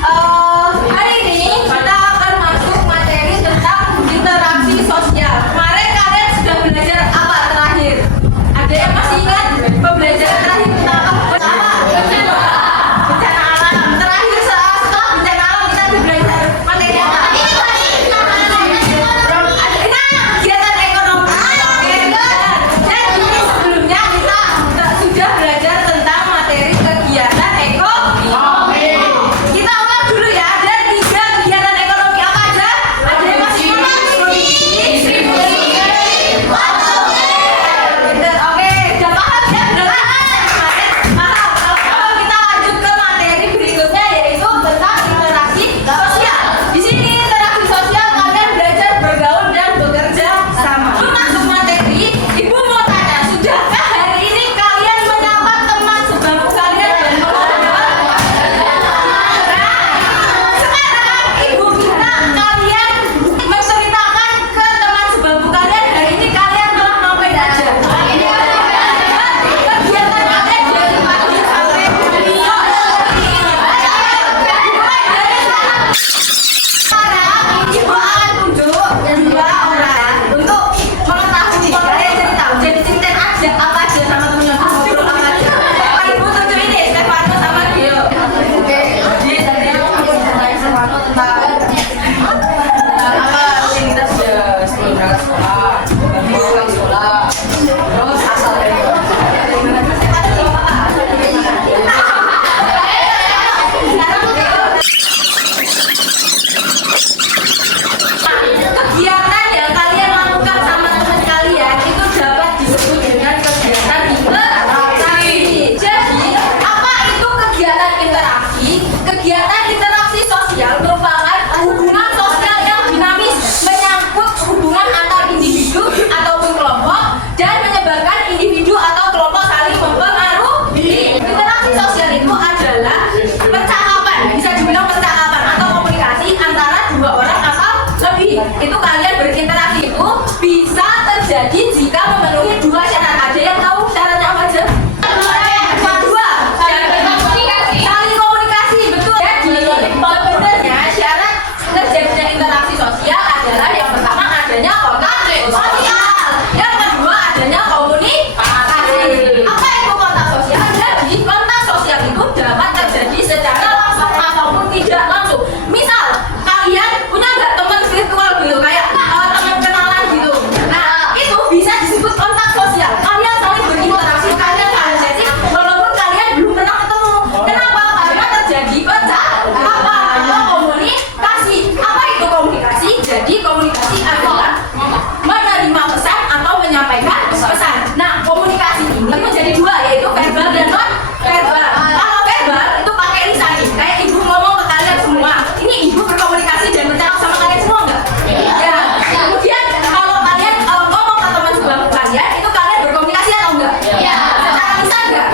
Hari ini kita akan masuk materi tentang interaksi sosial. Kemarin kalian sudah belajar apa terakhir? Ada yang masih ingat pembelajaran terakhir tentang apa? Bencana alam. Terakhir setelah bencana alam kita belajar materi apa? Kegiatan ekonomi. Jadi sebelumnya kita sudah belajar tentang materi kegiatan ekonomi. Kita ulang dulu ya, ada 3 kegiatan ekonomi apa aja? Ada yang masih ingat? Oke, udah paham ya? Paham. Kalau kita lanjut ke materi berikutnya yaitu tentang interaksi sosial. Di sini interaksi sosial kalian belajar bergaul dan bekerja sama. Sebelum masuk materi, Ibu mau tanya, sudahkah hari ini kalian menyapa teman sebangku kalian dan sekarang Ibu minta kalian menceritakan ke teman sebangku kalian hari ini kalian telah ngapain aja. Kegiatan kalian dari pagi sampai sekarang Ibu akan tunjuk 2 orang untuk mengetahui kalian cerita. Jadi ceritain aja apa aja sama temennya, ngobrol apa aja. Ibu tunjuk ini Stefano sama Gio. Oke, jadi tadi aku ceritain Stefano tentang apa rutinitas dia sebelum berangkat sekolah, pulang sekolah, terus asal dari kegiatan yang kalian lakukan sama teman kalian itu dapat disebut dengan kegiatan interaksi. Jadi, apa itu kegiatan interaksi? Kegiatan interaksi sosial merupakan hubungan sosial yang dinamis, menyangkut hubungan antar individu ataupun kelompok dan menyebabkan individu atau kelompok saling mempengaruhi. Interaksi sosial itu adalah percakapan, bisa dibilang percakapan atau komunikasi antara 2 orang atau lebih. Itu kalian berinteraksi itu bisa terjadi jika memenuhi 2 syarat. Ada yang tahu syaratnya apa aja? Dua, saling komunikasi, betul. Jadi sebenarnya syarat terjadinya interaksi sosial adalah yang pertama adanya kontak sosial, yang kedua adanya komunikasi. Apa itu kontak sosial? Jadi kontak sosial itu dapat terjadi secara langsung ataupun tidak langsung. Misal kalian punya nggak teman virtual gitu kayak teman kenalan gitu. Nah itu bisa disebut kontak sosial. Kalian saling berinteraksi, kalian saling chatting walaupun kalian belum pernah ketemu. Kenapa? Karena terjadi percakapan atau komunikasi. Apa itu komunikasi? Jadi komunikasi adalah menerima pesan atau menyampaikan pesan. Nah komunikasi ini menjadi 2 yaitu verbal dan non verbal. Kalau verbal itu pakai lisan nih. Kayak ibu ngomong ke kalian semua. Ini ibu berkomunikasi dan bercakap sama kalian semua nggak? Ya. Kemudian kalau kalian ngomong ke teman sebangku kalian itu kalian berkomunikasi atau enggak? Ya. Secara lisan nggak?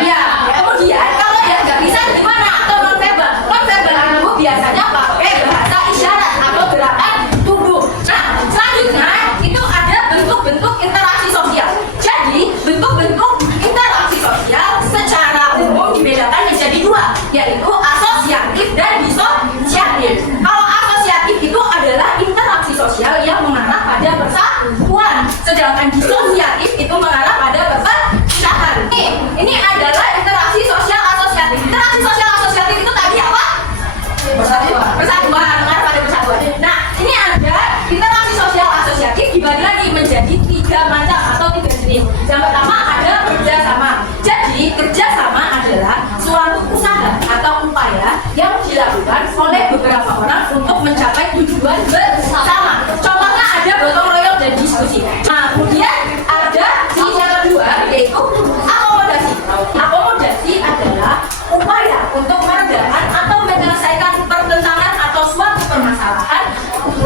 Ya. Kemudian kalau yang nggak bisa gimana? Atau non verbal? Non verbal itu biasanya pakai bahasa isyarat atau gerakan tubuh. Nah selanjutnya itu ada bentuk-bentuk interaksi sosial. Jadi bentuk-bentuk interaksi sosial secara umum dibedakan menjadi 2 yaitu asosiatif dan disosiatif. Kalau asosiatif itu adalah interaksi sosial yang mengarah pada persatuan, sedangkan disosiatif itu mengarah pada perpecahan. Ini adalah interaksi sosial asosiatif. Interaksi sosial asosiatif itu tadi apa? Persatuan, mengarah pada persatuan. Nah, ini ada interaksi sosial asosiatif dibagi lagi menjadi 3 macam atau 3 jenis. Yang pertama ada kerjasama. Jadi kerjasama adalah suatu usaha atau upaya yang dilakukan oleh beberapa orang untuk mencapai tujuan bersama. Contohnya ada gotong royong dan diskusi. Nah, kemudian ada jenis yang kedua yaitu akomodasi. Akomodasi adalah upaya untuk meredakan atau menyelesaikan pertentangan atau suatu permasalahan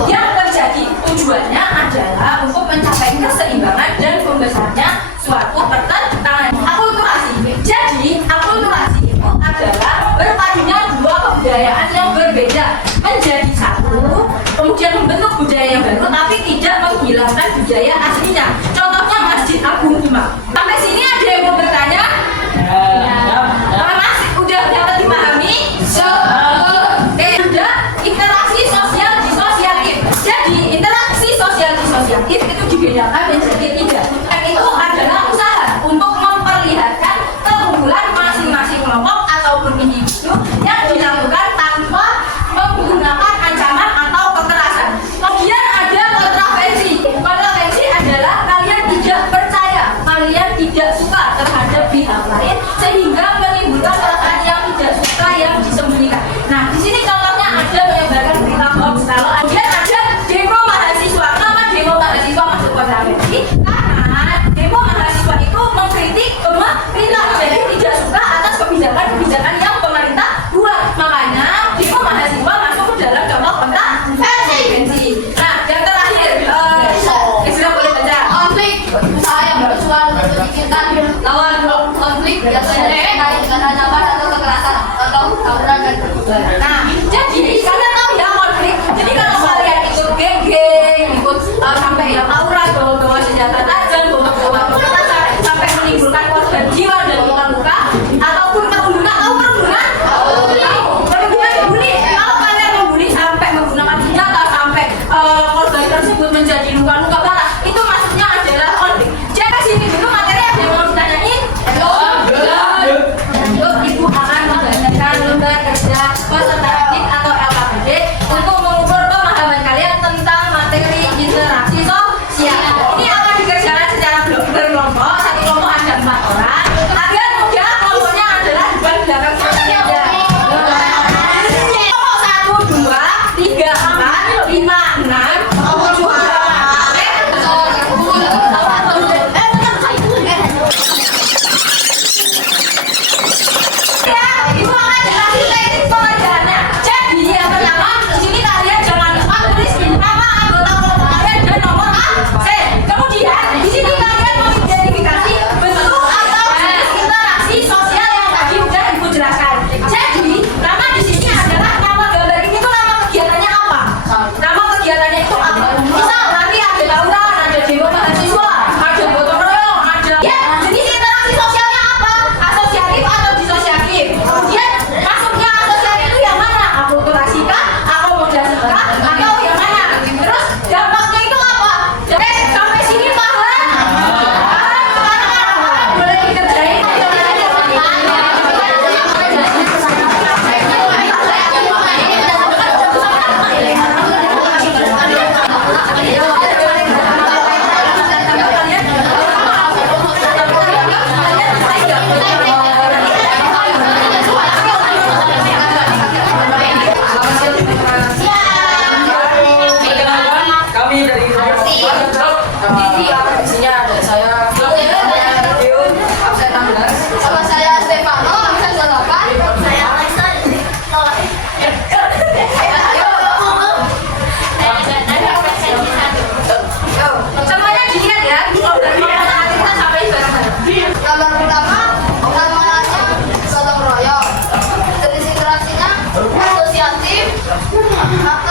yang terjadi. Tujuannya adalah untuk mencapai keseimbangan dan pembesarnya suatu pertentangan. Akulturasi. Jadi akulturasi itu adalah berpadunya 2 kebudayaan yang berbeda menjadi satu, kemudian membentuk budaya yang baru tapi tidak menghilangkan budaya aslinya. Contohnya Masjid Agung Imam. Sampai sini ada yang mau bertanya? Mas, udah dapat dipahami? Apa